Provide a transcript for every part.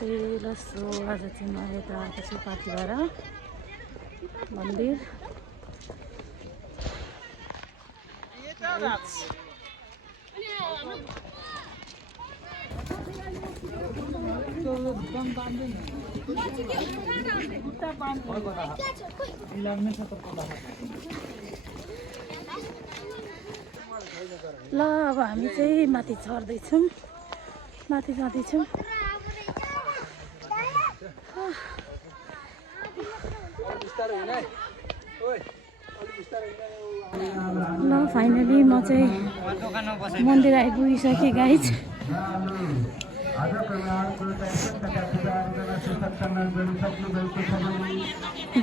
नमस्ते सो आज चाहिँ म यता आएको छु पाथिभरा मन्दिर। ल अब हामी चाहिँ माथि चढ्दैछौँ, माथि जाँदैछौँ। ल फाइनली म चाहिँ मन्दिर आइपुगिसकेँ गाइज।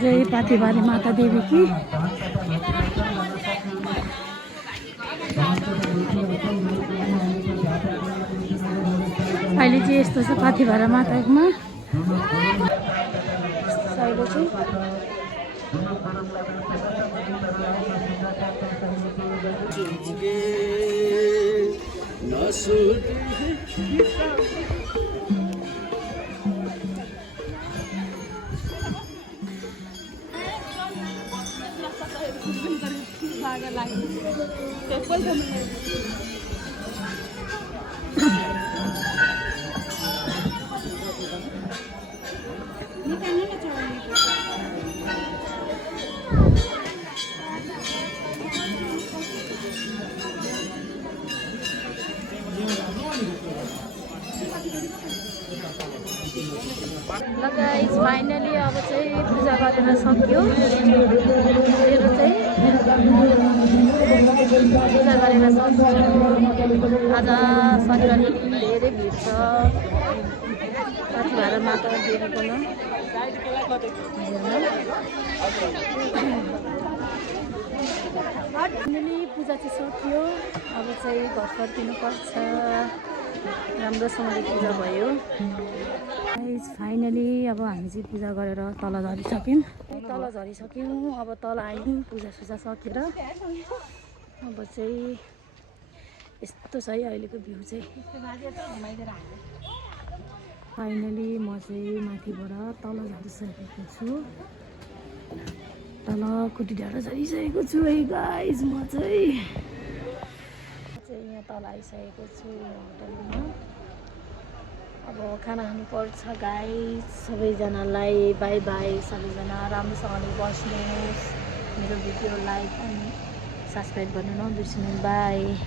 जय पाथिभरा माता देवी की। अहिले चाहिँ यस्तो छ पाथिभरा मातामा अहिले चाहिँ ल गाइस फाइनली अब चाहिँ पूजा गरेर सक्यो। मेरो चाहिँ पूजा गरेर सक्यो। आज शनिबार पनि धेरै भिड छ पाथिभरा माता देवीकोमा। फाइनली पूजा चाहिँ सक्यो। अब चाहिँ घर फर्किनुपर्छ। राम्रोसँगले पूजा भयो। फाइनली अब हामी चाहिँ पूजा गरेर तल झरिसक्यौँ। अब तल आयौँ पूजासुजा सकेर। अब चाहिँ यस्तो छ है अहिलेको भ्यू चाहिँ। फाइनली म चाहिँ माथिबाट तल झरिसकेको छु। तल कुटी डाँडा झरिसकेको छु है गाइज। म चाहिँ यहाँ तल आइसकेको छु होटलमा। अब खाना खानुपर्छ गाइज। सबैजनालाई बाई बाई। सबैजना राम्रोसँगले बस्नुहोस्। मेरो भिडियो लाइक अनि सब्सक्राइब गर्नु नबिर्सिनु। बाई।